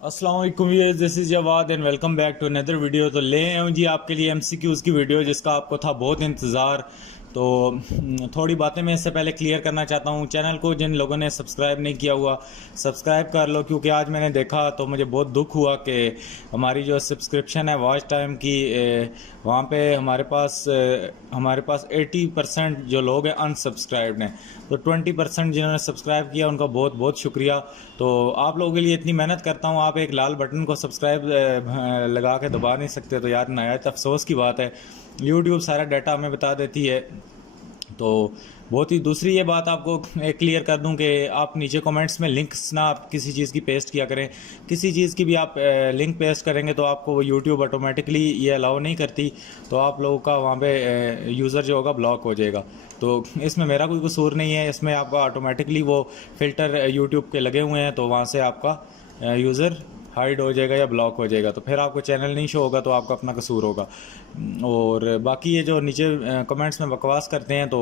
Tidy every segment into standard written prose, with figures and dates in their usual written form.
अस्सलाम वालेकुम viewers, this is Jawad and welcome back to another video. तो ले आए हूँ जी आपके लिए एमसीक्यूज़ की वीडियो जिसका आपको था बहुत इंतज़ार। तो थोड़ी बातें मैं इससे पहले क्लियर करना चाहता हूँ। चैनल को जिन लोगों ने सब्सक्राइब नहीं किया हुआ सब्सक्राइब कर लो, क्योंकि आज मैंने देखा तो मुझे बहुत दुख हुआ कि हमारी जो सब्सक्रिप्शन है वॉच टाइम की, वहाँ पे हमारे पास 80% जो लोग हैं अनसब्सक्राइब्ड हैं। तो 20% जिन्होंने सब्सक्राइब किया उनका बहुत बहुत शुक्रिया। तो आप लोगों के लिए इतनी मेहनत करता हूँ, आप एक लाल बटन को सब्सक्राइब लगा के दबा नहीं सकते, तो यार नहायत अफसोस की बात है। यूट्यूब सारा डाटा हमें बता देती है। तो बहुत ही दूसरी ये बात आपको एक क्लियर कर दूं कि आप नीचे कमेंट्स में लिंक्स ना आप किसी चीज़ की पेस्ट किया करें। किसी चीज़ की भी आप लिंक पेस्ट करेंगे तो आपको वो यूट्यूब ऑटोमेटिकली ये अलाउ नहीं करती, तो आप लोगों का वहाँ पे यूज़र जो होगा ब्लॉक हो जाएगा। तो इसमें मेरा कोई कसूर नहीं है, इसमें आपका ऑटोमेटिकली वो फ़िल्टर यूट्यूब के लगे हुए हैं, तो वहाँ से आपका यूज़र हाइड हो जाएगा या ब्लॉक हो जाएगा, तो फिर आपको चैनल नहीं शो होगा, तो आपका अपना कसूर होगा। और बाकी ये जो नीचे कमेंट्स में बकवास करते हैं तो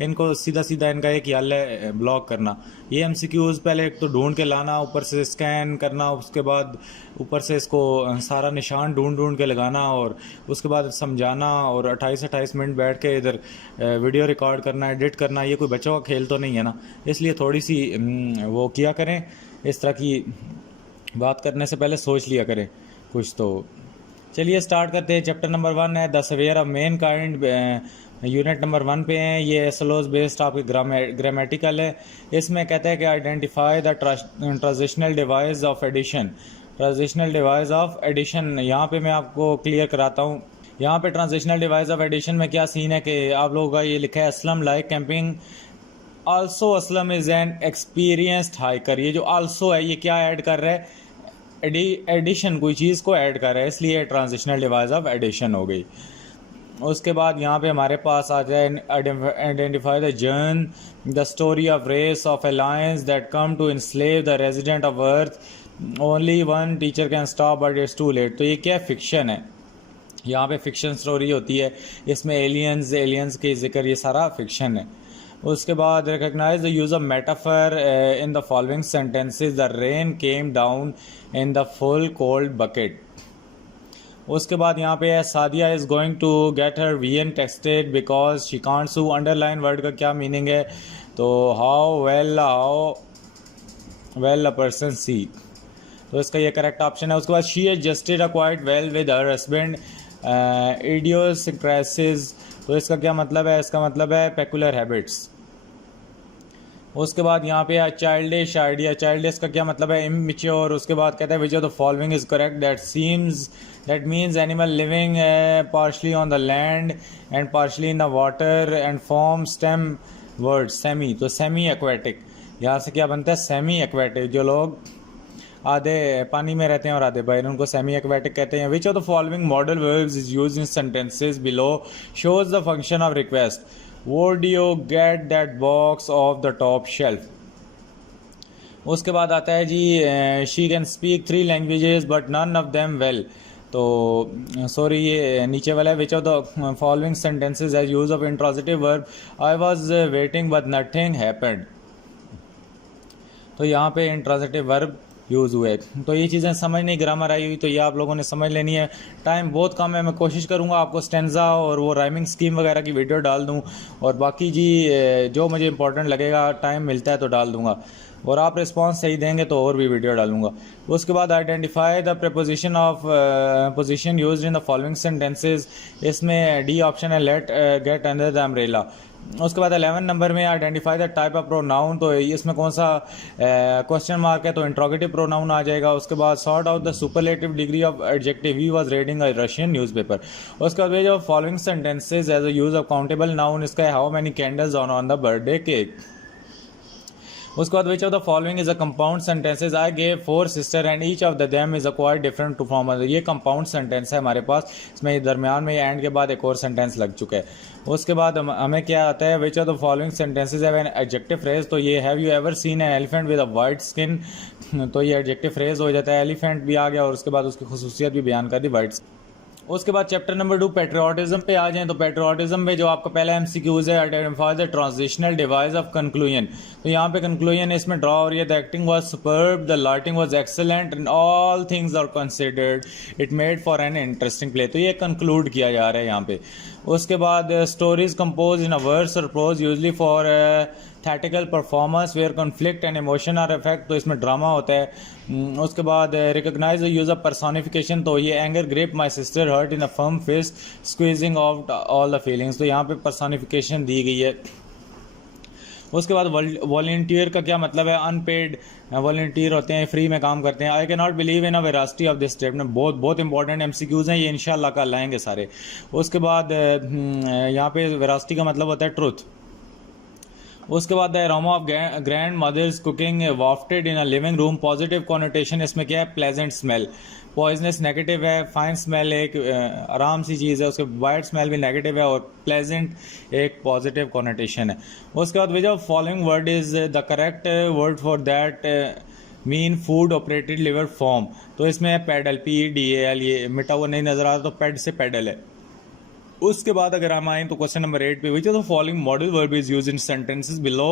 इनको सीधा सीधा इनका एक ही हल है, ब्लॉक करना। ये एमसीक्यूज़ पहले एक तो ढूंढ के लाना, ऊपर से स्कैन करना, उसके बाद ऊपर से इसको सारा निशान ढूंढ ढूंढ के लगाना, और उसके बाद समझाना, और 28-28 मिनट बैठ के इधर वीडियो रिकॉर्ड करना, एडिट करना। ये कोई बच्चों का खेल तो नहीं है ना, इसलिए थोड़ी सी वो किया करें, इस तरह की बात करने से पहले सोच लिया करें कुछ। तो चलिए स्टार्ट करते हैं। चैप्टर नंबर 1 है the severe of main kind. Unit number 1 पे हैं। ये एसएलओज बेस्ड आपकी ग्रामेटिकल है। इसमें कहते हैं कि identify the transitional device of addition. Transitional device of addition यहाँ पे मैं आपको क्लियर कराता हूँ। यहाँ पे ट्रांजिशनल डिवाइस ऑफ एडिशन में क्या सीन है कि आप लोगों का ये लिखा है Aslam like camping also. Aslam is an experienced hiker. ये जो आल्सो है ये क्या ऐड कर रहा है? एडिशन, कोई चीज़ को ऐड कर रहा है, इसलिए ट्रांजिशनल डिवाइस ऑफ एडिशन हो गई। उसके बाद यहाँ पे हमारे पास आ जाए आइडेंटिफाई द जर्न the story of race of aliens that come to enslave the resident of earth. Only one teacher can stop but it's too late ये क्या फिक्शन है? यहाँ पे फिक्शन स्टोरी होती है, इसमें एलियंस के जिक्र, ये सारा फिक्शन है। उसके बाद recognise the use of metaphor in the following sentences. The rain came down in the full cold bucket. उसके बाद यहाँ पे है Sadia is going to get her vision tested because she can't see. Underline word का क्या meaning है? तो how well a person see, तो इसका ये करेक्ट ऑप्शन है। उसके बाद she adjusted a quite well with her husband. Idiosyncrasies, तो इसका क्या मतलब है? इसका मतलब है पेकुलर हैबिट्स। उसके बाद यहाँ पे चाइल्डिश आइडिया। चाइल्डिश का क्या मतलब है? इमेच्योर। उसके बाद कहता है which of the following is correct? That means animal living partially on the land and partially in the water and form stem word semi. तो सेमी एक्वेटिक, यहाँ से क्या बनता है? Semi aquatic. जो लोग आधे पानी में रहते हैं और आधे बाहर, उनको सेमी एक्वेटिक कहते हैं। विच of the following modal verbs is used in sentences below shows the function of request. Would you get that box off the top shelf? उसके बाद आता है जी she can speak 3 languages but none of them well। तो sorry ये नीचे वाला है। Which of the following sentences as use of intransitive verb. I was waiting but nothing happened. तो यहाँ पे इंट्रांजिटिव वर्ब यूज़ हुए। तो ये चीज़ें समझ नहीं, ग्रामर आई हुई तो ये आप लोगों ने समझ लेनी है। टाइम बहुत कम है, मैं कोशिश करूँगा आपको स्टेंजा और वो राइमिंग स्कीम वगैरह की वीडियो डाल दूँ, और बाकी जी जो मुझे इंपॉर्टेंट लगेगा टाइम मिलता है तो डाल दूँगा, और आप रिस्पांस सही देंगे तो और भी वीडियो डालूंगा। उसके बाद identify the preposition of position use in the following sentences. इसमें डी ऑप्शन है let get under the umbrella. उसके बाद 11 नंबर में identify the type of pronoun. तो इसमें कौन सा क्वेश्चन मार्क है? तो इंट्रोगेटिव प्रोनाउन आ जाएगा। उसके बाद sort out the superlative degree of adjective. He was reading a Russian newspaper. उसके बाद जो following sentences as a use of countable noun, इसका है how many candles on the birthday cake. उसके बाद which of the following is a compound sentences. I gave 4 sister and each of the them is a quite different to from other. ये compound sentence है हमारे पास, इसमें दरमियान में and के बाद एक और सेंटेंस लग चुका है। उसके बाद हमें क्या आता है? Which of the following sentences have an adjective phrase. तो ये have you ever seen an elephant with a white skin. तो ये एडजेक्टिव फ्रेज हो जाता है। एलिफेंट भी आ गया और उसके बाद उसकी खुसूसियत भी बयान कर दी, वाइट। उसके बाद चैप्टर नंबर 2 पेट्रियाटिज्म पे आ जाएं। तो पेट्रियाटिज्म में जो आपका पहला एमसीक्यूज है, identify the transitional device of conclusion. तो यहाँ पे कंक्लूजन इसमें ड्रॉ हो रही है, the acting was superb, the lighting was excellent and all things are considered, it made for an interesting play. तो ये कंक्लूड किया जा रहा है यहाँ पे। उसके बाद stories compose in a verse और prose usually for theatrical performance where conflict and emotion are effect. तो इसमें ड्रामा होता है। उसके बाद recognise the use of personification. तो ये anger grip my sister heart in a firm fist squeezing out all the feelings. तो यहाँ पे पर्सोनिफिकेशन दी गई है। उसके बाद वॉलंटियर का क्या मतलब है, अनपेड वॉलंटियर होते हैं, फ्री में काम करते हैं। आई can not believe in a veracity of this statement. बहुत बहुत इंपॉर्टेंट एमसीक्यूज हैं ये, इंशाल्लाह कल आएंगे सारे। उसके बाद यहाँ पे वेरासिटी का मतलब होता है ट्रुथ। उसके बाद the aroma of grandmother's cooking wafted in a living room. Positive connotation इसमें क्या है, प्लेजेंट स्मेल। पॉइजनस नेगेटिव है, फाइन स्मेल एक आराम सी चीज़ है, उसके वाइट स्मेल भी नेगेटिव है और प्लेजेंट एक पॉजिटिव कॉनोटेशन है। उसके बाद which of following word is the correct word for that mean food operated liver form. तो इसमें है पेडल, PEDAL, ये मिटा हुआ नहीं नजर आ रहा तो पेड से पेडल है। उसके बाद अगर हम आए तो क्वेश्चन नंबर 8 पे, विच of the following modal verb is used in sentences below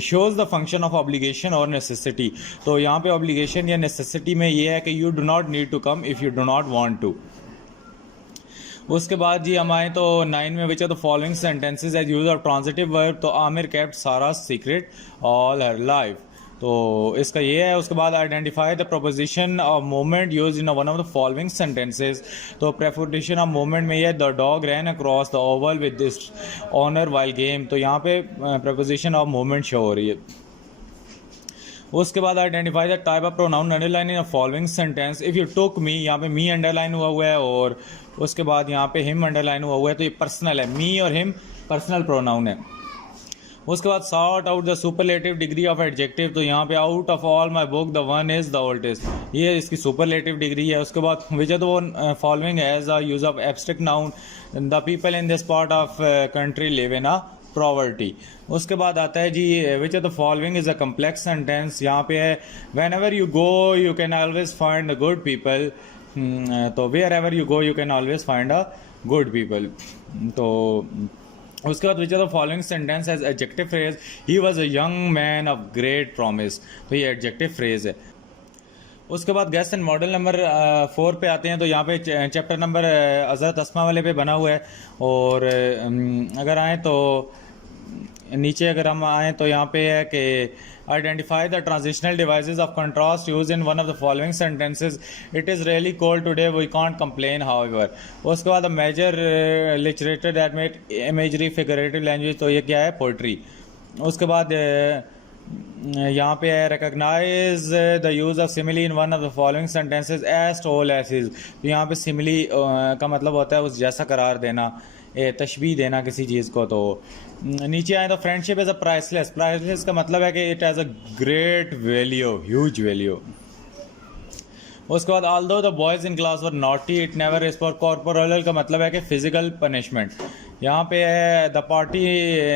shows the function of obligation और नेसेसिटी। तो यहाँ पे ऑब्लिगेशन या नेसेसिटी में ये है कि you do not need to come if you do not want to. उसके बाद जी हम आए तो 9 में, which of the following sentences as use of transitive verb. तो Aamir kept Sara secret all her life. तो इसका ये है। उसके बाद identify the proposition of movement use in one of the following sentences. तो प्रेपोजिशन ऑफ मूवमेंट में ये, the dog ran across the oval with this honour while game. तो यहाँ पे प्रेपोजिशन ऑफ मूवमेंट शो हो रही है। उसके बाद identify the type of pronoun underline in a following sentence. If you took me, यहाँ पे मी अंडरलाइन हुआ है और उसके बाद यहाँ पे हिम अंडरलाइन हुआ है। तो ये पर्सनल है, मी और हिम पर्सनल प्रोनाउन है। उसके बाद sort out the superlative degree of adjective. तो यहाँ पे out of all my book the one is the oldest, ये इसकी सुपरलेटिव डिग्री है। उसके बाद which are the following as a use of abstract noun, the people in this part of country live in a poverty. उसके बाद आता है जी which are the following is a complex sentence. यहाँ पे है when ever you go you can always find the good people. तो wherever you go you can always find a good people. तो उसके बाद which are the following sentence as adjective phrase, he was a young man of great promise. तो ये adjective phrase है। उसके बाद guest and model number 4 पे आते हैं। तो यहाँ पे चैप्टर नंबर हज़रत अस्मा वाले पे बना हुआ है। और अगर आए तो नीचे अगर हम आए तो यहाँ पे है कि identify the transitional devices of contrast use in one of the following sentences. It is really cold today we can't complain however. उसके बाद major literature that made imagery figurative language. तो ये क्या है, पोइट्री। उसके बाद यहाँ पे है recognise the use of simile in one of the following sentences as told as is. तो यहाँ पे सिमिली का मतलब होता है उस जैसा करार देना, तशबीह देना किसी चीज़ को। तो नीचे आए तो friendship is a priceless. Priceless का मतलब है कि it has a great value, huge value. उसके बाद although the boys in class were naughty it never is for corporal का मतलब है कि फिजिकल पनिशमेंट। यहाँ पे है the party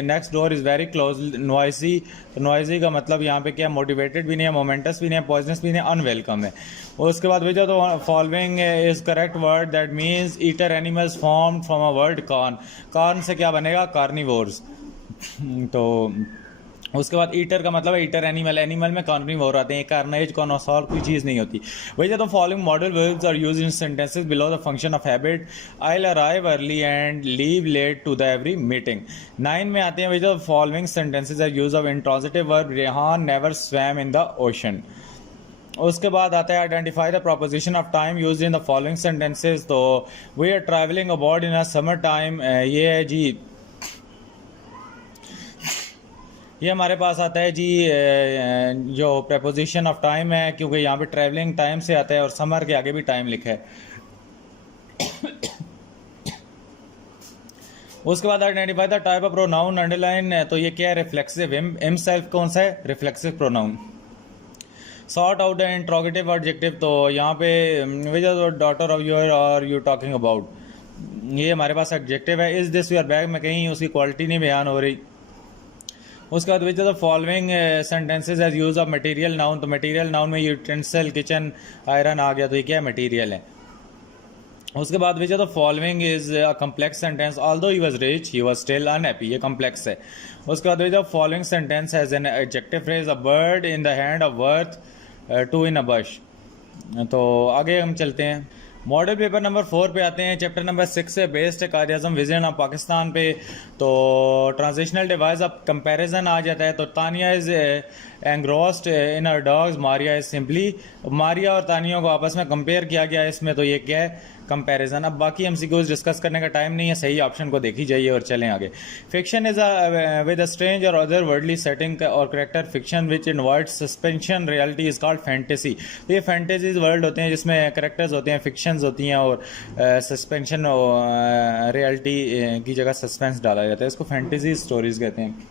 next door is very close noisy. तो नॉइजी का मतलब यहाँ पे क्या, मोटिवेटेड भी नहीं है, मोमेंटस भी नहीं है, पॉइजनस भी नहीं है, अनवेलकम है। उसके बाद which of the following is correct word that means eater animals form from a word corn. Corn से क्या बनेगा, कार्निवोर्स। तो उसके बाद ईटर का मतलब है ईटर एनिमल, एनिमल में कार्निवोर आते हैं, कार्नेज कॉनोसॉर कोई चीज़ नहीं होती। वही तो following modal verbs are used in sentences below the function of habit. I will arrive early and leave late to the every meeting. 9 में आते हैं which the following sentences are use of intransitive verb. Rehan never swam in the ocean. उसके बाद आता है identify the proposition of time used in the following sentences. तो we are travelling about in a summer time, ये है जी, ये हमारे पास आता है जी जो प्रेपोजिशन ऑफ टाइम है, क्योंकि यहाँ पे ट्रैवलिंग टाइम से आता है और समर के आगे भी टाइम लिखा है। उसके बाद identify the type of pronoun underline. तो ये क्या है, रिफ्लेक्सिव। हिमसेल्फ कौन सा है, reflexive pronoun. Sort out the interrogative adjective. तो यहाँ पे which is daughter of your are you talking about, ये हमारे पास एडजेक्टिव है। इज दिस योर बैग में कहीं उसकी क्वालिटी नहीं बयान हो रही। उसके बाद which are the following sentences as use of material noun. तो मटेरियल नाउन में यूटेंसिल, किचन, आयरन आ गया। तो ये क्या है, मटेरियल है। उसके बाद which the following is a complex sentence although he was rich he was still unhappy, ये कम्प्लेक्स है। उसके बाद which the following sentence has an adjective phrase a bird in the hand of worth two in a बश। तो आगे हम चलते हैं, model paper number 4 पे आते हैं। चैप्टर नंबर 6 से बेस्ड है कायद अज़म विजन ऑफ पाकिस्तान पे। तो ट्रांजिशनल डिवाइस ऑफ कंपैरिजन आ जाता है। तो Tania is engrossed in her dogs, Maria is simply, Maria और तानिया को आपस में कंपेयर किया गया इसमें, तो ये क्या है, कंपैरिजन। अब बाकी एमसीक्यूज डिस्कस करने का टाइम नहीं है, सही ऑप्शन को देखी जाइए और चलें आगे। Fiction is with a strange और अदर वर्ल्डली सेटिंग और character, fiction which inverts suspension reality is called fantasy. तो ये फैंटेसीज वर्ल्ड होते हैं जिसमें करेक्टर्स होते हैं, फिक्शंस होती हैं और सस्पेंशन रियलिटी की जगह सस्पेंस डाला जाता है, इसको फैंटेसी स्टोरीज कहते हैं।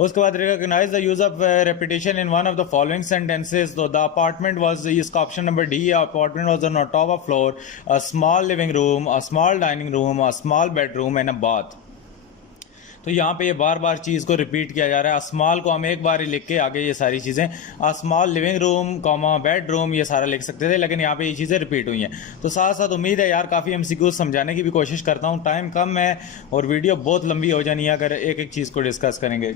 उसके बाद recognise the use of repetition in one of the following sentences. तो द अपार्टमेंट वाज, इसका option number D, apartment was on top of floor, a small living room, a small dining room, a small bedroom and a bath. तो यहाँ पे ये बार बार चीज़ को repeat किया जा रहा है। स्मॉल को हम एक बार ही लिख के आगे ये सारी चीज़ें, a small living room comma bedroom, ये सारा लिख सकते थे, लेकिन यहाँ पे ये चीज़ें रिपीट हुई हैं। तो साथ साथ उम्मीद है यार काफ़ी एमसीक्यूज समझाने की भी कोशिश करता हूँ, टाइम कम है और वीडियो बहुत लंबी हो जानी है अगर एक एक चीज़ को डिस्कस करेंगे।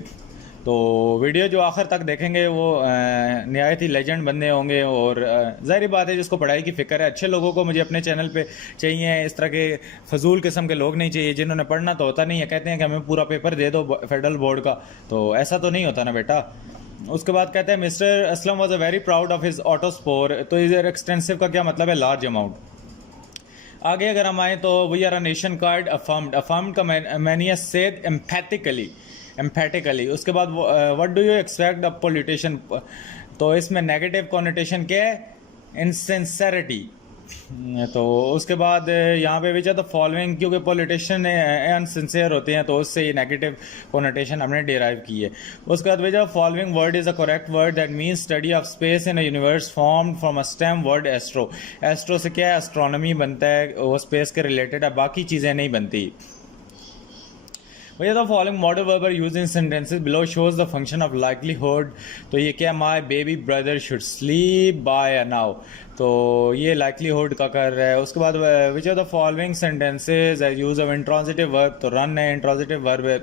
तो वीडियो जो आखिर तक देखेंगे वो नहायत ही लेजेंड बंदे होंगे और ज़ाहिर बात है जिसको पढ़ाई की फ़िक्र है। अच्छे लोगों को मुझे अपने चैनल पे चाहिए, इस तरह के फजूल किस्म के लोग नहीं चाहिए जिन्होंने पढ़ना तो होता नहीं है, कहते हैं कि हमें पूरा पेपर दे दो फेडरल बोर्ड का, तो ऐसा तो नहीं होता ना बेटा। उसके बाद कहते हैं mister Aslam was a very proud of his ऑटोस्पोर। तो इधर एक्सटेंसिव का क्या मतलब है, लार्ज अमाउंट। आगे अगर हम आए तो we are a nation card affirmed, affirmed का मैनिया सेड एम्पैथिकली, एम्पैटिकली। उसके बाद what do you expect a politician, तो इसमें नेगेटिव कॉनोटेशन क्या है, इनसिंसेरिटी। तो उसके बाद यहाँ पे विच आर द फॉलोइंग, क्योंकि पॉलिटिशियन अनसिंसियर होते हैं तो उससे ये नेगेटिव कॉनोटेशन हमने डिराइव की है। उसके बाद which are following word is a correct word that means study of space in a universe formed from a stem word astro. Astro से क्या है, एस्ट्रोनॉमी बनता है, वो स्पेस के रिलेटेड है, बाकी चीज़ें नहीं बनती। The following modal verb are used in sentences below shows the function of likelihood। तो ये क्या, my baby brother should sleep by now, तो ये likelihood का कर रहा है। उसके बाद which of the following sentences are use of intransitive verb, तो run है intransitive verb है।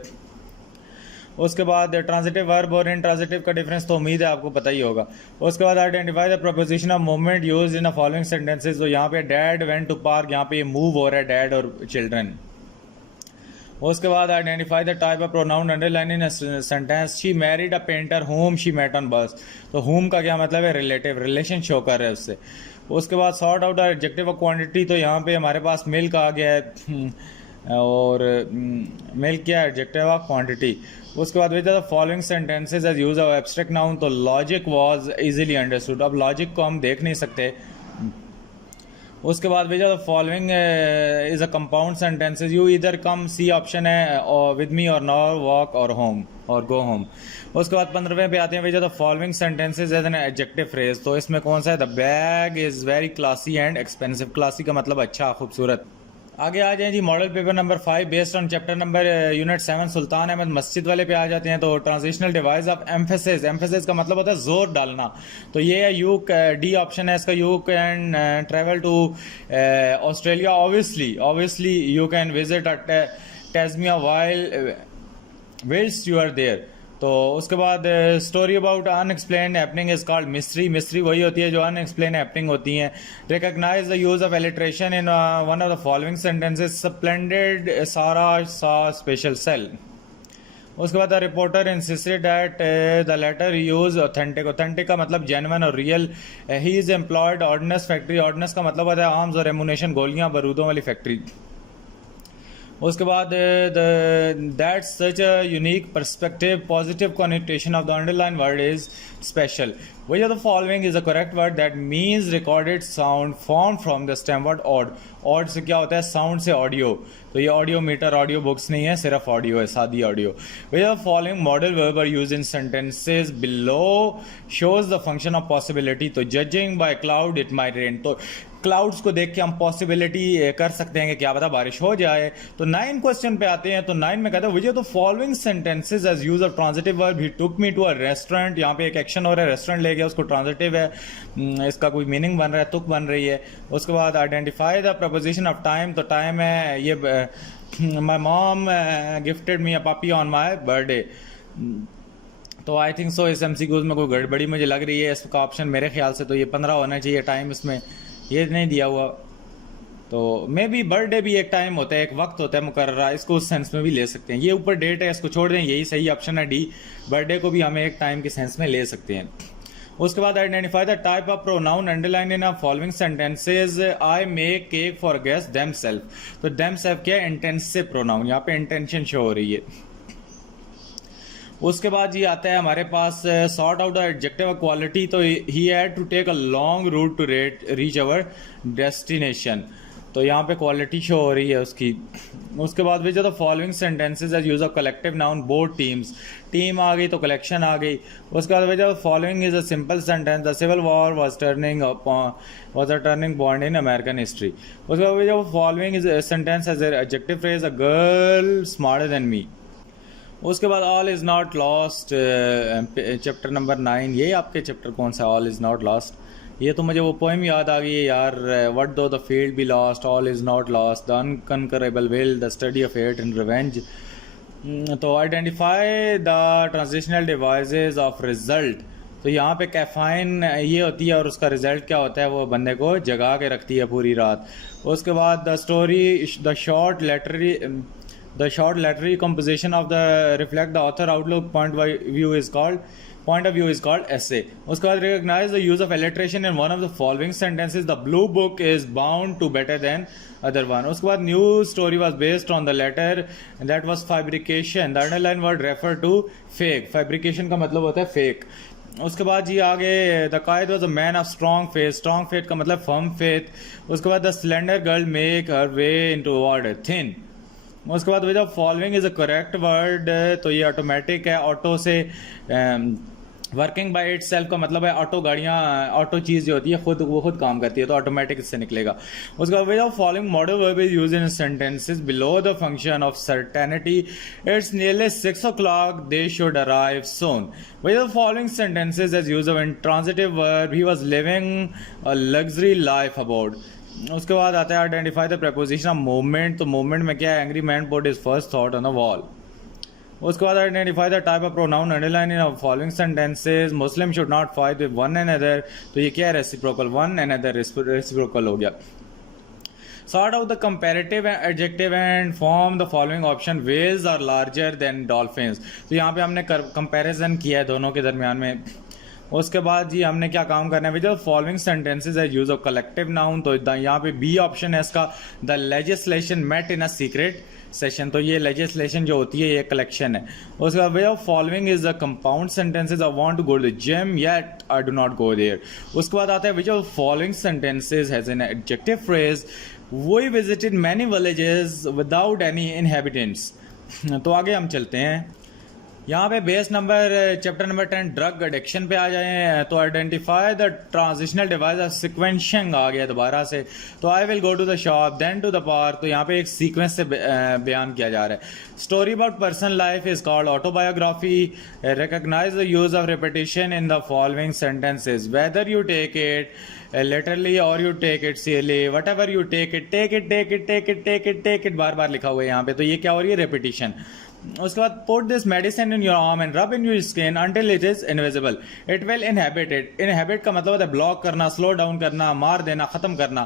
उसके बाद ट्रांजिटिव वर्ब और इंट्रांजिटिव का डिफरेंस तो उम्मीद है आपको पता ही होगा। उसके बाद identify the proposition of movement use in the following sentences. तो यहाँ पे डैड वेंट टू पार्क, यहाँ पे मूव हो रहा है डैड और चिल्ड्रन। उसके बाद identify the type of pronoun underline in sentence. She married a painter whom she met on bus, तो होम का क्या मतलब है, रिलेटिव, रिलेशन शो कर रहा है उससे। उसके बाद sort out adjective of quantity, तो यहाँ पे हमारे पास मिल्क आ गया है और मिल्क क्या है, एडजेक्टिव ऑफ क्वांटिटी। उसके बाद with the following sentences as use of abstract noun, तो लॉजिक वाज इजीली अंडरस्टूड। अब लॉजिक को हम देख नहीं सकते। उसके बाद which are the following is a compound sentences, you either come, C option है, और विद मी और नॉर, वॉक और होम और गो होम। उसके बाद 15वें पे आते हैं which are the following sentences as an adjective phrase. तो इसमें कौन सा है, the bag is very classy and expensive. Classy का मतलब अच्छा, खूबसूरत। आगे आ जाए जी model paper number 5 based on chapter number unit 7 Sultan Ahmed मस्जिद वाले पे आ जाते हैं। तो transitional device of emphasis, emphasis का मतलब होता है जोर डालना। तो ये है यू, डी ऑप्शन है इसका, you can travel to Australia obviously, obviously you can visit Tasmania while whilst you are there. तो उसके बाद story about unexplained happening is called mystery. Mystery वही होती है जो अनएक्सप्लेन्ड हैपनिंग होती हैं। Recognise the use of alliteration in one of the following sentences, splendid सारा सा स्पेशल सेल। उसके बाद the reporter insisted that the letter use authentic. Authentic का मतलब जेन्युइन और real. He is employed ordnance factory. Ordnance का मतलब होता है आर्म्स और एमुनेशन, गोलियां बारूदों वाली फैक्ट्री। उसके बाद that such a unique perspective, positive connotation of the underline word is special. Which of the following is a correct word that means recorded sound formed from the stem word odd? Odd से क्या होता है, sound से audio. तो ये audio metre, audio books नहीं है, सिर्फ ऑडियो है, सादी audio. Which of the following modal verb are used in sentences below shows the function of possibility? तो judging by cloud it might rain, तो क्लाउड्स को देख के हम पॉसिबिलिटी कर सकते हैं कि क्या पता बारिश हो जाए। तो 9 क्वेश्चन पे आते हैं। तो 9 में कहता है which the following sentences as use of transitive verb, he took me to a restaurant. यहाँ पे एक एक्शन हो रहा है, रेस्टोरेंट ले ले गया उसको ट्रांजिटिव है, इसका कोई मीनिंग बन रहा है, तुक बन रही है। उसके बाद identify the preposition of time, तो टाइम है ये my mom gifted me a puppy on my birthday. तो आई थिंक सो इस MCQs में कोई गड़बड़ी मुझे लग रही है। इसका ऑप्शन मेरे ख्याल से तो ये 15 होना चाहिए टाइम, इसमें ये नहीं दिया हुआ। तो मे बी बर्थडे भी एक टाइम होता है, एक वक्त होता है मुकर्ररा, इसको उस सेंस में भी ले सकते हैं। ये ऊपर डेट है, इसको छोड़ दें, यही सही ऑप्शन है डी। बर्थडे को भी हम एक टाइम के सेंस में ले सकते हैं। उसके बाद identify the type of pronoun underline in following sentences. I make cake for guest them self. तो देम सेल्फ क्या है? इंटेंसिव प्रोनाउन, यहाँ पे इंटेंशन शो हो रही है। उसके बाद ये आता है हमारे पास sort out the adjective quality. तो he had to take a long route to reach our destination. तो यहाँ पे क्वालिटी शो हो रही है उसकी। उसके बाद भी जो the following sentences as use of collective noun both teams, team आ गई तो कलेक्शन आ गई। उसके बाद जो following is a simple sentence, the civil war was a turning point in American history. उसके बाद जो following is sentence as adjective phrase, a girl smarter than me. उसके बाद all is not lost, chapter number 9। ये आपके chapter कौन सा, all is not lost? ये तो मुझे वो पोएम याद आ गई है यार, what though the field be lost, all is not lost, the unconquerable will, the study of hate and revenge. तो identify the transitional devices of result. तो यहाँ पे कैफाइन ये होती है और उसका रिजल्ट क्या होता है, वो बंदे को जगा के रखती है पूरी रात। उसके बाद the story, the short literary composition of the reflect the author outlook point of view is called essay. उसके बाद recognize the use of alliteration in one of the following sentences, the blue book is bound to better than other one. उसके बाद new story was based on the letter and that was fabrication. The underline word refer to fake. Fabrication का मतलब होता है fake. उसके बाद जी आगे the Quaid was a man of strong faith, strong faith का मतलब फर्म फेथ। उसके बाद the slender girl make her way into word thin. उसके बाद वजह following is a correct word, तो ये ऑटोमेटिक है, ऑटो से वर्किंग बाय इट सेल्फ का मतलब है ऑटो गाड़ियाँ, ऑटो चीज़ जो होती है वो खुद काम करती है, तो ऑटोमेटिक इससे निकलेगा। उसके बाद वजह following modal verb is use in sentences below the function of certainty, it's nearly 6 o'clock, they should arrive soon. वजह following sentences as use of intransitive verb, he was living a luxury life about. उसके बाद आता है identify the preposition of movement. तो movement में क्या है, angry man put his first thought on the wall. उसके बाद identify the type of pronoun underline in following sentences, Muslim should not fight with one another. तो ये क्या है, रेसिप्रोकल, वन एनदर रेसिप्रोकल हो गया। Sort out the comparative adjective and form the following option, whales are larger than dolphins. तो यहाँ पे हमने कंपैरिजन किया है दोनों के दरमियान में। उसके बाद जी हमने क्या काम करना है, जो फॉलोइंग सेंटेंसेस है यूज ऑफ कलेक्टिव नाउन। तो यहाँ पे बी ऑप्शन है इसका, the legislation met in a secret session. तो ये लेजिस्लेशन जो होती है ये कलेक्शन है। उसके बाद way of following is the compound sentences, I want to go to the gym yet I do not go there. उसके बाद आता है which of following sentences has an adjective phrase, we visited many villages without any inhabitants. तो आगे हम चलते हैं, यहाँ पे base number chapter number 10 drug addiction पे आ जाए। तो identify the transitional device of sequencing आ गया दोबारा से। तो I will go to the shop then to the park. तो यहाँ पे एक सीक्वेंस से बयान किया जा रहा है। Story about personal life is called autobiography. Recognise the use of repetition in the following sentences, whether you take it literally or you take it seriously, whatever you take it बार बार लिखा हुआ है यहाँ पे। तो ये क्या हो रही है, रेपिटिशन। उसके बाद put this medicine in your arm and rub in your skin until it is invisible, it will inhabit it. Inhabit का मतलब होता है ब्लॉक करना, स्लो डाउन करना, मार देना, खत्म करना।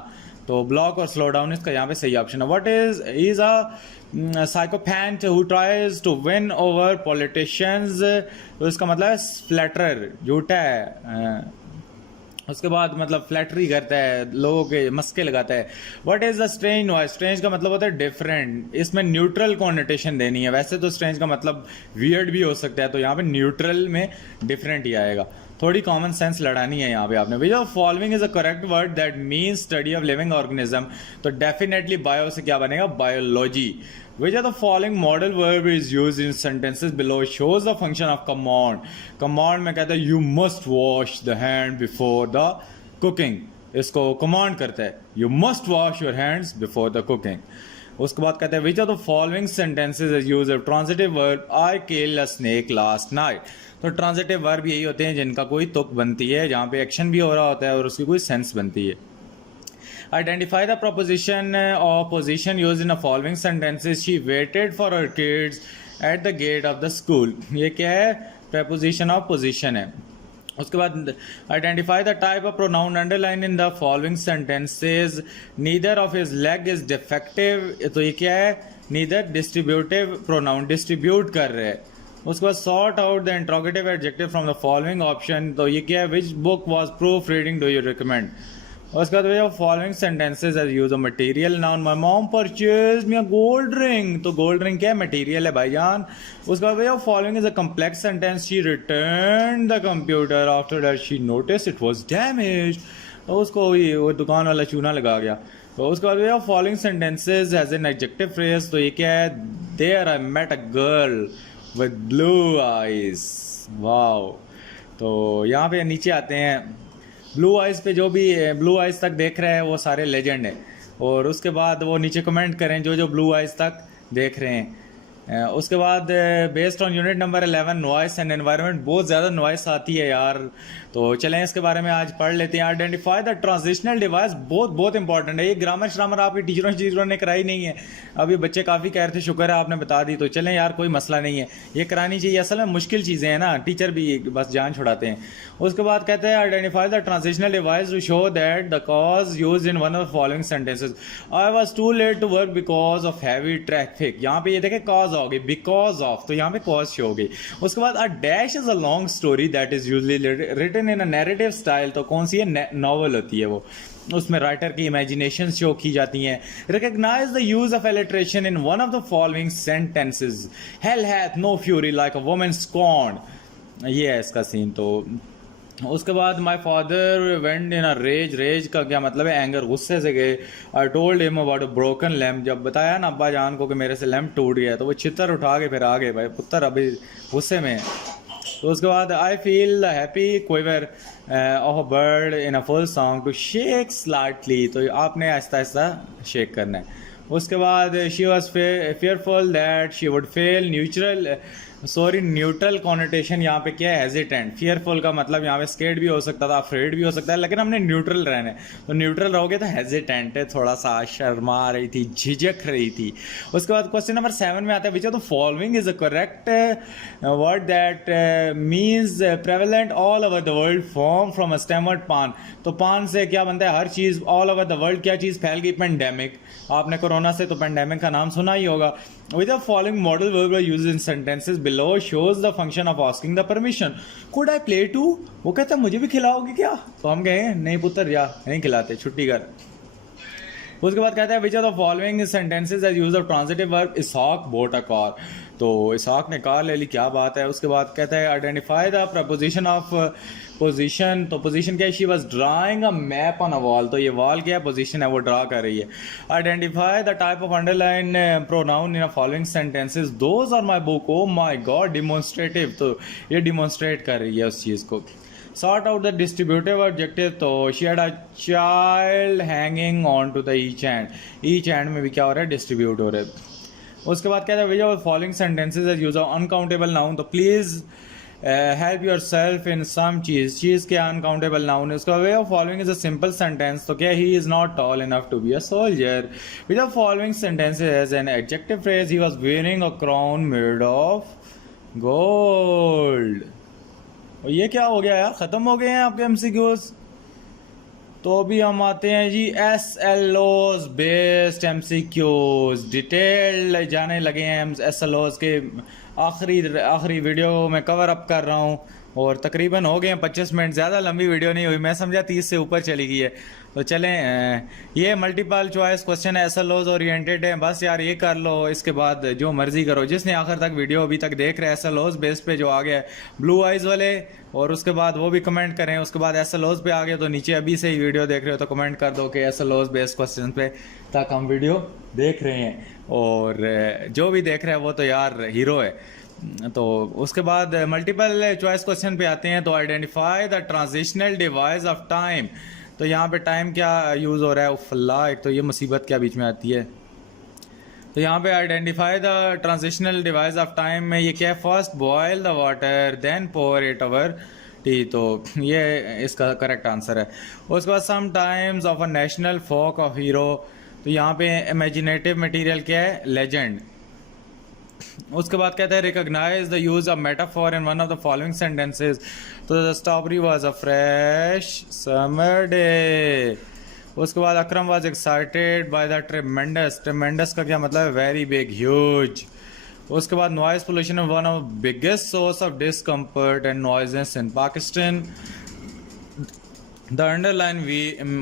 तो ब्लॉक और स्लो डाउन इसका यहाँ पे सही ऑप्शन है। What is a psychopath who tries to win over politicians. तो इसका मतलब है फ्लैटरर, झूठा है। उसके बाद मतलब फ्लैटरी करता है, लोगों के मस्के लगाता है। What is the strange voice, strange का मतलब होता है डिफरेंट, इसमें न्यूट्रल कॉन्नोटेशन देनी है। वैसे तो स्ट्रेंज का मतलब वियर्ड भी हो सकता है, तो यहाँ पे न्यूट्रल में डिफरेंट ही आएगा। थोड़ी कॉमन सेंस लड़ानी है यहाँ पे आपने। विच of following is a correct word that means study of living organism. तो डेफिनेटली बायो से क्या बनेगा, biology. Which of the following modal verb is used in sentences below shows the function of command. Command में कहता है you must wash the hand before the cooking. इसको command करता है you must wash your hands before the cooking. उसके बाद कहते हैं विच of the following sentences is used transitive verb I kill a snake last night. तो transitive verb यही होते हैं जिनका कोई तुक बनती है, जहाँ पे एक्शन भी हो रहा होता है और उसकी कोई सेंस बनती है। Identify the proposition or position used in the following sentences. She waited for her kids at the gate of the school. ये क्या है? Preposition of position है। उसके बाद identify the type of pronoun underlined in the following sentences. Neither of his leg is defective. तो ये क्या है? Neither distributive pronoun, distribute कर रहे हैं। उसके बाद sort out the interrogative adjective from the following option. तो ये क्या है? Which book was proofreading do you recommend? उसके बाद भैया following sentences as use of material noun. My mom purchase me a gold ring. तो गोल्ड रिंग क्या है? मटेरियल है भाईजान। उसके बाद भैया following is a complex sentence. She return the computer after that she notice it was damaged. तो उसको वो दुकान वाला चूना लगा गया। तो उसके बाद भैया following sentences as an adjective phrase. तो ये क्या है? There I met a girl with blue eyes. Wow. तो यहाँ पे नीचे आते हैं, ब्लू आइज़ पे जो भी ब्लू आइज़ तक देख रहे हैं वो सारे लेजेंड हैं। और उसके बाद वो नीचे कमेंट करें जो जो ब्लू आइज़ तक देख रहे हैं। उसके बाद based on unit number 11 noise and environment, बहुत ज़्यादा नॉइस आती है यार। तो चलें इसके बारे में आज पढ़ लेते हैं। आइडेंटिफाई द ट्रांजिशनल डिवाइस, बहुत इंपॉर्टेंट है ये। ग्रामर श्रामर आपकी टीचरों ने कराई नहीं है। अभी बच्चे काफ़ी कह रहे थे, शुक्र है आपने बता दी। तो चलें यार, कोई मसला नहीं है, ये करानी चाहिए। असल में मुश्किल चीज़ें हैं ना, टीचर भी बस जान छुड़ाते हैं। उसके बाद कहते हैं identify the transitional device to show that the cause use in one of the following sentences. I was too late to work because of heavy traffic. यहाँ पे ये देखें कॉज होगी, बिकॉज ऑफ, तो यहाँ पे कॉज शो होगी। उसके बाद a dash is a long story that is usually written in a narrative style. तो कौन सी है? नॉवल होती है वो, उसमें राइटर की इमेजिनेशन शो की जाती हैं। Recognise the use of alliteration in one of the following sentences. Hell hath no fury like a woman scorned. ये है इसका सीन। तो उसके बाद my father went in a rage. Rage का क्या मतलब है? एंगर, गुस्से से गए। I told him about a broken lamp. जब बताया ना अब्बा जान को कि मेरे से लैम्प टूट गया, तो वो छितर उठा के फिर आ गए, भाई पुत्र अभी गुस्से में है। तो उसके बाद I feel happy quiver of a bird in a full song to shake slightly. तो आपने आहिस्ता आहिस्ता शेक करना है। उसके बाद she was fearful that she would fail neutral connotation यहाँ पे क्या है? हेजिटेंट। फियरफुल का मतलब यहाँ पे स्केर्ड भी हो सकता था, अफ्रेड भी हो सकता है, लेकिन हमने न्यूट्रल रहना है। तो न्यूट्रल रहोगे तो हेजिटेंट है, थोड़ा सा शर्मा रही थी, झिझक रही थी। उसके बाद क्वेश्चन नंबर 7 में आता है which of the following is a correct word that means prevalent all over the world form from a stem word pan. तो पान से क्या बनता है? हर चीज़। ऑल ओवर द वर्ल्ड क्या चीज़ फैल गई? पेंडेमिक। आपने कोरोना से तो पेंडेमिक का नाम सुना ही होगा। With the following modal verb are used in sentences below shows the function of asking the permission. Could I play too? वो कहता है मुझे भी खिलाओगे क्या? तो हम कहें नहीं पुत्र, या नहीं खिलाते, छुट्टी कर। उसके बाद कहता है which of the following sentences as use of transitive verb. Ishaq bought a car. तो इसहाक ने कार ले ली, क्या बात है। उसके बाद कहता है identify the preposition of position. तो पोजीशन क्या है? She was drawing a map on a wall. तो ये वॉल क्या है? पोजीशन है, वो ड्रा कर रही है। Identify the type of underline pronoun in a following sentences. Those are my book. Oh my god, demonstrative. तो ये डिमोन्स्ट्रेट कर रही है उस चीज़ को। Sort out the distributive adjective। तो she had a child hanging on to the each hand। each hand में भी क्या हो रहा है? डिस्ट्रीब्यूट हो रहा है। उसके बाद कहता है which of the following sentences is use of uncountable noun। तो please help yourself in some cheese क्या अनकाउंटेबल नाउन है? उसका way of following is a simple sentence. तो क्या? He is not tall enough to be a soldier. Which of following sentence as an adjective phrase. He was wearing a crown made of gold. और ये क्या हो गया यार? ख़त्म हो गए हैं आपके एमसीक्यूज। तो अभी हम आते हैं जी SLOs बेस्ड एमसीक्यूज। डिटेल जाने लगे हैं हम SLOs के। आखिरी वीडियो में कवर अप कर रहा हूँ और तकरीबन हो गए हैं 25 मिनट। ज़्यादा लंबी वीडियो नहीं हुई, मैं समझा 30 से ऊपर चली गई है। तो चलें, ये मल्टीपल चॉइस क्वेश्चन है, SLOs ओरिएंटेड है। बस यार ये कर लो, इसके बाद जो मर्जी करो। जिसने आखिर तक वीडियो अभी तक देख रहे हैं SLOs बेस पे जो आ गया है ब्लू आइज़ वाले, और उसके बाद वो भी कमेंट करें। उसके बाद SLOs पे आ गए तो नीचे अभी से ही वीडियो देख रहे हो तो कमेंट कर दो कि SLOs बेस्ड क्वेश्चन पे तक हम वीडियो देख रहे हैं। और जो भी देख रहे हैं वो तो यार हीरो है। तो उसके बाद मल्टीपल चॉइस क्वेश्चन पे आते हैं। तो identify the transitional device of time. तो यहाँ पे टाइम क्या यूज़ हो रहा है? उफ़ल्ला, एक तो ये मुसीबत क्या बीच में आती है। तो यहाँ पे identify the transitional device of time में ये क्या है, first boil the water then pour it over tea, तो ये इसका करेक्ट आंसर है। उसके बाद some times of a national folk of hero, तो यहाँ पे इमेजिनेटिव मटेरियल क्या है, लेजेंड। उसके बाद कहते हैं recognise the use of metaphor in one of the following sentences, तो the strawberry was a fresh summer day. उसके बाद Akram was excited by the tremendous, tremendous का क्या मतलब है, वेरी बिग, ह्यूज। उसके बाद noise pollution one of biggest source of discomfort and noises in Pakistan. The underline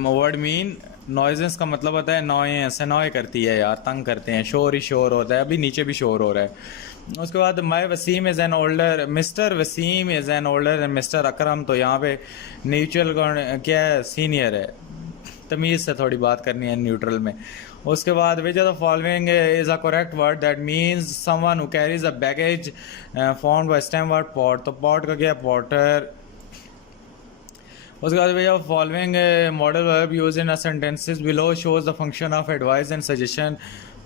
word mean, noises का मतलब होता है नॉइस, नॉय करती है यार, तंग करते हैं, शोर ही शोर होता है, अभी नीचे भी शोर हो रहा है। उसके बाद my Wasim is an older, mister Wasim is an older and mister Akram, तो यहाँ पे न्यूट्रल क्या है, सीनियर है, तमीज़ से थोड़ी बात करनी है न्यूट्रल में। उसके बाद which of the following is a correct word that means someone who carries a baggage found by stem word pot, तो पॉट का क्या है, पॉटर। उसके बाद way of following modal verb use in sentences below shows the function of advice and suggestion,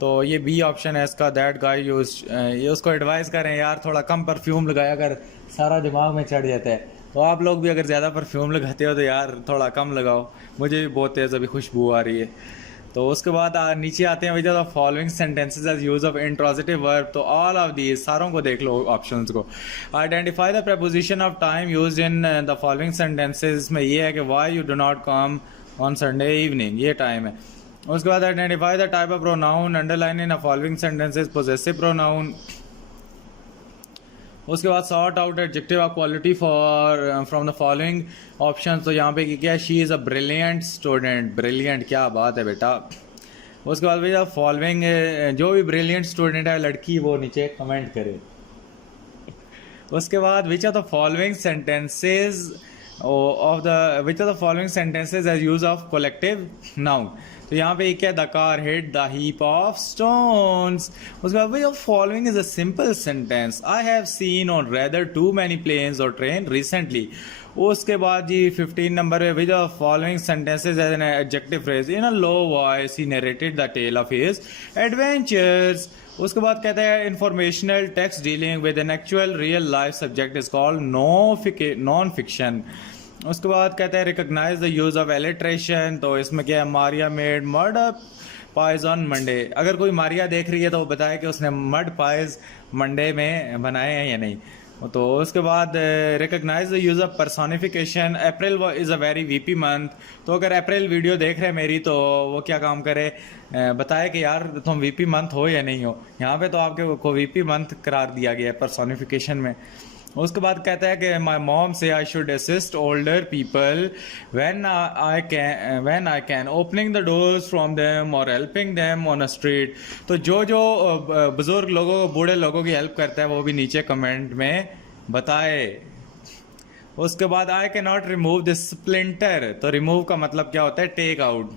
तो ये B option है इसका, दैट गाय यूज, ये उसको एडवाइस करें यार थोड़ा कम परफ्यूम लगाया कर, सारा दिमाग में चढ़ जाता है। तो आप लोग भी अगर ज़्यादा परफ्यूम लगाते हो तो यार थोड़ा कम लगाओ, मुझे भी बहुत तेज़ अभी खुशबू आ रही है। तो उसके बाद नीचे आते हैं which are the following sentences as use of intransitive verb, तो ऑल ऑफ दीज सारों को देख लो ऑप्शंस को। Identify the preposition of time used in the following sentences, में ये है कि why you do not come on Sunday evening, ये टाइम है। उसके बाद identify the type of pronoun underline in the following sentences, possessive pronoun. उसके बाद sort out adjective of quality for from the following option, तो यहाँ पे क्या है, she is a brilliant student, brilliant क्या बात है बेटा। उसके बाद भैया फॉलोइंग, जो भी ब्रिलियंट स्टूडेंट है लड़की वो नीचे कमेंट करे। उसके बाद which are the following sentences of the which are the following sentences as use of collective noun, तो यहाँ पे क्या, the car hit the heap of stones. उसके बाद which of following is a simple sentence, I have seen on rather too many planes और train recently. उसके बाद जी 15 नंबर है, which of following sentences as an adjective phrase, in a low voice he narrated the tale of his adventures. उसके बाद कहते हैं informational text dealing with an actual real life subject is called non fiction. उसके बाद कहते हैं recognise the use of alliteration, तो इसमें क्या है, Maria made mud pies on Monday. अगर कोई मारिया देख रही है तो वो बताए कि उसने मड पाइज मंडे में बनाए हैं या नहीं। तो उसके बाद recognise the use of personification, April is a very weepy month, तो अगर अप्रैल वीडियो देख रहे हैं मेरी तो वो क्या काम करे, बताए कि यार तुम वीपी मंथ हो या नहीं हो। यहाँ पे तो आपके को वीपी मंथ करार दिया गया है पर्सोनिफिकेशन में। उसके बाद कहता है कि माई मॉम से I should assist older people when I can opening the doors from them और helping them on a street, तो जो जो बुजुर्ग लोगों को, बूढ़े लोगों की हेल्प करता है वो भी नीचे कमेंट में बताए। उसके बाद I can not remove this splinter, तो रिमूव का मतलब क्या होता है, take out.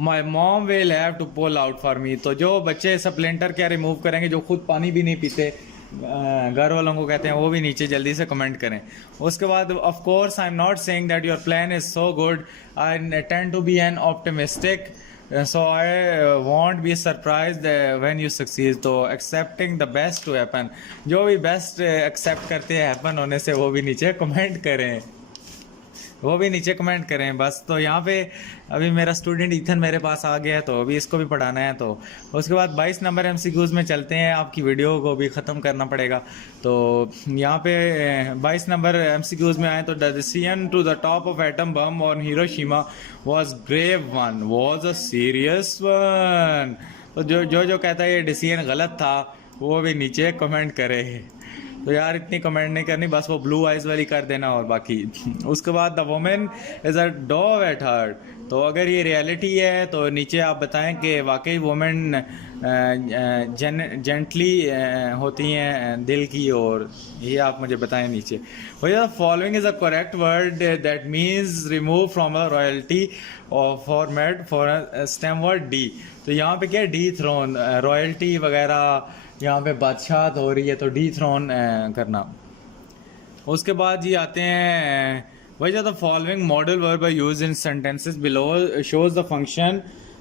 My mom will have to pull out for me, तो जो बच्चे स्प्लिंटर क्या रिमूव करेंगे, जो खुद पानी भी नहीं पीते, घर वालों को कहते हैं, वो भी नीचे जल्दी से कमेंट करें। उसके बाद of course I am not saying that your plan is so good, I tend to be an optimistic, so I won't be surprise when you succeed, तो excepting the best to happen, जो भी best accept करते हैं happen होने से वो भी नीचे कमेंट करें, वो भी नीचे कमेंट करें बस। तो यहाँ पे अभी मेरा स्टूडेंट ईथन मेरे पास आ गया है, तो अभी इसको भी पढ़ाना है। तो उसके बाद 22 नंबर एमसीक्यूज में चलते हैं, आपकी वीडियो को भी ख़त्म करना पड़ेगा। तो यहाँ पे 22 नंबर एमसीक्यूज में आए तो the decision to the top of atom bomb on Hiroshima was grave one, was a serious one, तो जो कहता है ये डिसीजन गलत था वो भी नीचे कमेंट करे। तो यार इतनी कमेंट नहीं करनी, बस वो ब्लू आइज वाली कर देना और बाकी। उसके बाद the women is a Dow at heart, तो अगर ये रियलिटी है तो नीचे आप बताएं कि वाकई वुमेन जेंटली होती हैं दिल की, और ये आप मुझे बताएं नीचे। भैया following is a correct word that means remove from a royalty और format for stem word D, तो यहाँ पे क्या डी थ्रोन, रॉयल्टी वगैरह यहाँ पे बादशाह हो रही है तो डी थ्रोन करना। उसके बाद ये आते हैं वजह the following modal verb are used in sentences below shows the function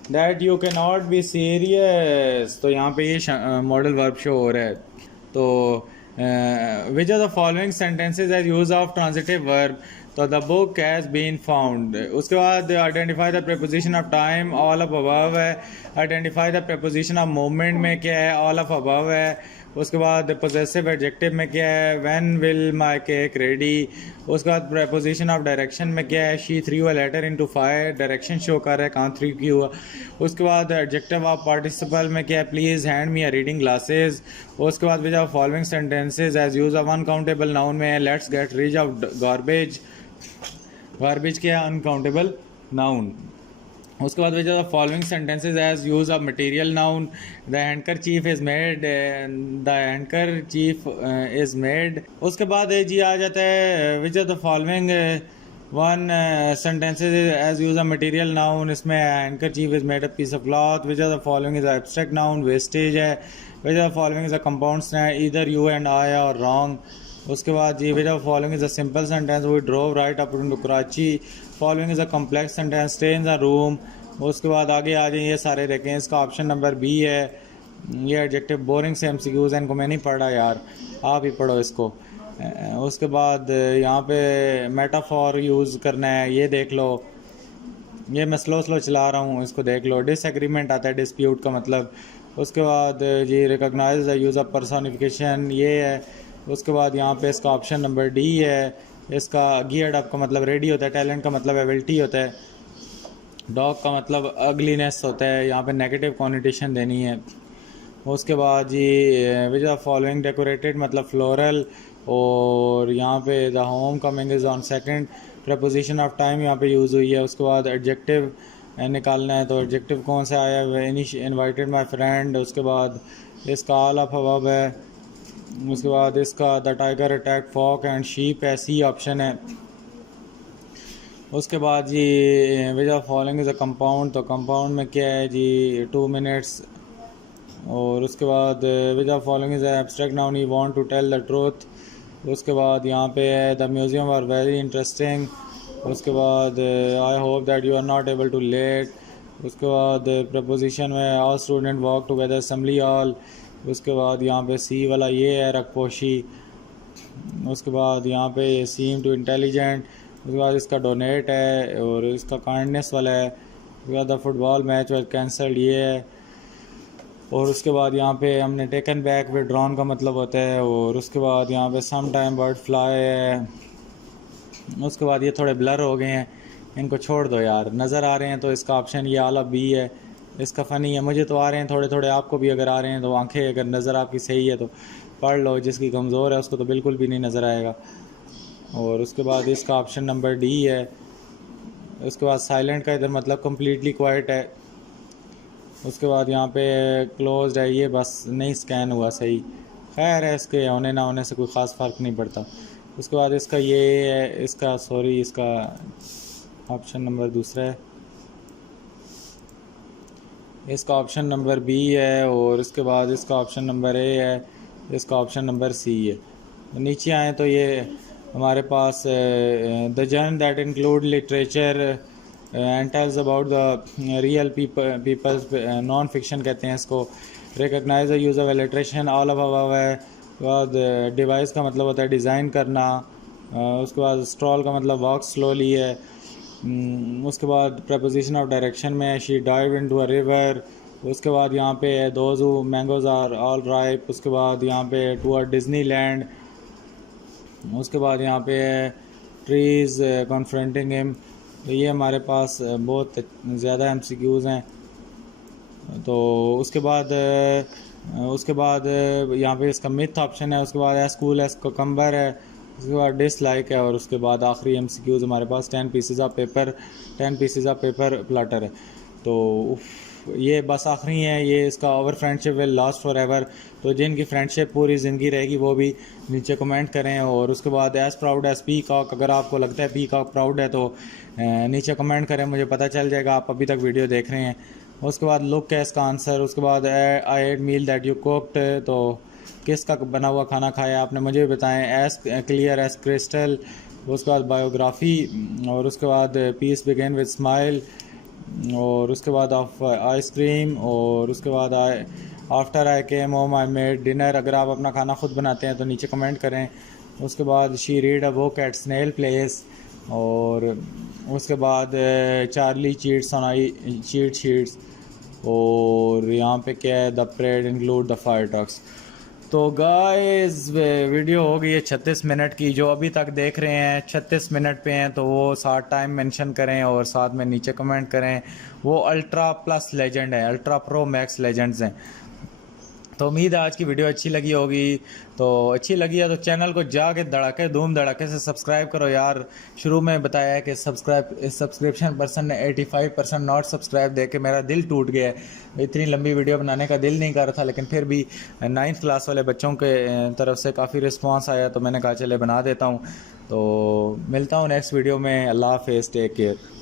that you can not be serious, तो यहाँ पे ये मॉडल वर्ब शो हो रहा है। तो which are the following sentences as use of transitive verb, तो the book has been found. उसके बाद identify the preposition of time, all of above है। Identify the preposition of moment में क्या है, ऑल ऑफ अबव है। उसके बाद पोजेसिव एडजेक्टिव में क्या है, when will my cake ready. उसके बाद प्रीपोजिशन ऑफ डायरेक्शन में क्या है, she threw a letter into fire, direction show कर रहा है कहाँ थ्रू की हुआ। उसके बाद एडजेक्टिव ऑफ पार्टिसिपल में क्या है, please hand me a reading glasses. उसके बाद which are following sentences as use of uncountable noun में है, let's get rid of garbage. Garbage क्या है, अनकाउंटेबल नाउन। उसके बाद which are the following sentences as use of material noun, the handkerchief is made, the handkerchief is made. उसके बाद जी आ जाता है which are the following one sentences as use of material noun, इसमें handkerchief is made a piece of cloth. Which are the following is abstract noun, wastage है। Which are the following is a compounds है, either you and I और wrong. उसके बाद जी which are following is a simple sentence, we drove right up to Karachi. Following is a complex sentence, stay in the room. उसके बाद आगे आ जाए, ये सारे देखें, इसका ऑप्शन नंबर बी है। ये एडजेक्टिव बोरिंग से MCQs हैं, इनको मैं नहीं पढ़ा यार, आप ही पढ़ो इसको। उसके बाद यहाँ पे मेटाफॉर यूज़ करना है, ये देख लो। ये मैं स्लो चला रहा हूँ, इसको देख लो। डिसएग्रीमेंट आता है, डिस्प्यूट का मतलब। उसके बाद जी recognise the use of personification, ये है। उसके बाद यहाँ पे इसका ऑप्शन नंबर डी है। इसका गियर्ड अप का मतलब रेडी होता है, टैलेंट का मतलब एबिलिटी होता है, डॉग का मतलब अगलीनेस होता है, यहाँ पे नेगेटिव कॉनिटेशन देनी है। उसके बाद जी विच आर फॉलोइंग डेकोरेटेड मतलब फ्लोरल, और यहाँ पे the home coming is on second. Preposition of time यहाँ पे यूज़ हुई है। उसके बाद एडजेक्टिव निकालना है, तो एडजेक्टिव कौन सा आया है, इनवाइटेड माय फ्रेंड। उसके बाद इसका ऑल ऑफ अबव है। उसके बाद इसका the tiger attack folk and sheep है, सी ऑप्शन है। उसके बाद जी which are following is a compound, तो कंपाउंड में क्या है जी 2 मिनट्स। और उसके बाद which are following is abstract noun, he want to tell the truth. उसके बाद यहाँ पे है the museum are very interesting. उसके बाद I hope that you are not able to late. उसके बाद प्रपोजिशन में all student walk together assembly hall. उसके बाद यहाँ पे सी वाला ये है रखपोशी। उसके बाद यहाँ पे सीम टू इंटेलिजेंट। उसके बाद इसका डोनेट है, और इसका काइंडनेस वाला है। उसके बाद the football match was cancelled, ये है। और उसके बाद यहाँ पे हमने टेकन बैक विड्रॉन का मतलब होता है। और उसके बाद यहाँ पे सम टाइम बर्ड फ्लाई है। उसके बाद ये थोड़े ब्लर हो गए हैं, इनको छोड़ दो यार, नज़र आ रहे हैं तो इसका ऑप्शन ये आला बी है। इसका फ़नी है, मुझे तो आ रहे हैं थोड़े थोड़े, आपको भी अगर आ रहे हैं तो आंखें अगर नज़र आपकी सही है तो पढ़ लो, जिसकी कमज़ोर है उसको तो बिल्कुल भी नहीं नज़र आएगा। और उसके बाद इसका ऑप्शन नंबर डी है। उसके बाद साइलेंट का इधर मतलब कम्प्लीटली क्वाइट है। उसके बाद यहाँ पे क्लोज्ड है, ये बस नहीं स्कैन हुआ सही, खैर है, इसके होने ना होने से कोई ख़ास फ़र्क नहीं पड़ता। उसके बाद इसका ये है, इसका सॉरी इसका ऑप्शन नंबर दूसरा है, इसका ऑप्शन नंबर बी है। और इसके बाद इसका ऑप्शन नंबर ए है, इसका ऑप्शन नंबर सी है। नीचे आए तो ये हमारे पास द जर्न that include literature and tells about the real peoples, non fiction कहते हैं इसको। Recognise the use of alliteration, all of above है। उसके बाद डिवाइस का मतलब होता है डिज़ाइन करना। उसके बाद स्ट्रॉल का मतलब वॉक स्लोली है। उसके बाद प्रपोजिशन ऑफ डायरेक्शन में she dive into a river. उसके बाद यहाँ पे those who mangoes are all ripe. उसके बाद यहाँ पे टू अ डिज्नीलैंड। उसके बाद यहाँ पे ट्रीज़ कॉन्फ्रंटिंग हिम। तो ये हमारे पास बहुत ज़्यादा MCQs हैं। तो उसके बाद यहाँ पे इसका मिथ ऑप्शन है। उसके बाद स्कूल है, कम्बर है। उसके बाद डिसलाइक है। और उसके बाद आखिरी MCQs हमारे पास 10 पीसेज ऑफ पेपर प्लाटर है। तो ये बस आखिरी है, ये इसका our friendship will last forever. तो जिनकी फ्रेंडशिप पूरी ज़िंदगी रहेगी वो भी नीचे कमेंट करें। और उसके बाद एज़ प्राउड एज़ पीकॉक, अगर आपको लगता है पीकॉक प्राउड है तो नीचे कमेंट करें, मुझे पता चल जाएगा आप अभी तक वीडियो देख रहे हैं। उसके बाद लुक है इसका आंसर। उसके बाद I ate meal that you cooked, तो किसका बना हुआ खाना खाया आपने, मुझे भी बताएं। As clear as crystal. उसके बाद बायोग्राफी। और उसके बाद पीस बिगिन विद स्माइल। और उसके बाद ऑफ आइसक्रीम, और उसके बाद after I came home I made dinner. अगर आप अपना खाना खुद बनाते हैं तो नीचे कमेंट करें। उसके बाद she read a book at snail place, और उसके बाद Charlie cheats on I cheat sheets, और यहाँ पे क्या है, the parade include the fire trucks. तो गाइस वीडियो हो गई है 36 मिनट की। जो अभी तक देख रहे हैं 36 मिनट पे हैं तो वो साथ टाइम मेंशन करें और साथ में नीचे कमेंट करें। वो अल्ट्रा प्लस लेजेंड है, अल्ट्रा प्रो मैक्स लेजेंड्स हैं। तो उम्मीद है आज की वीडियो अच्छी लगी होगी। तो अच्छी लगी है तो चैनल को जाके धड़ाके धूम धड़ाके से सब्सक्राइब करो यार। शुरू में बताया है कि सब्सक्रिप्शन पर्सन ने 85% नॉट सब्सक्राइब दे के मेरा दिल टूट गया है। इतनी लंबी वीडियो बनाने का दिल नहीं कर रहा था, लेकिन फिर भी 9th क्लास वाले बच्चों के तरफ से काफ़ी रिस्पॉन्स आया तो मैंने कहा चले बना देता हूँ। तो मिलता हूँ नेक्स्ट वीडियो में। अल्लाह हाफिज़, टेक केयर।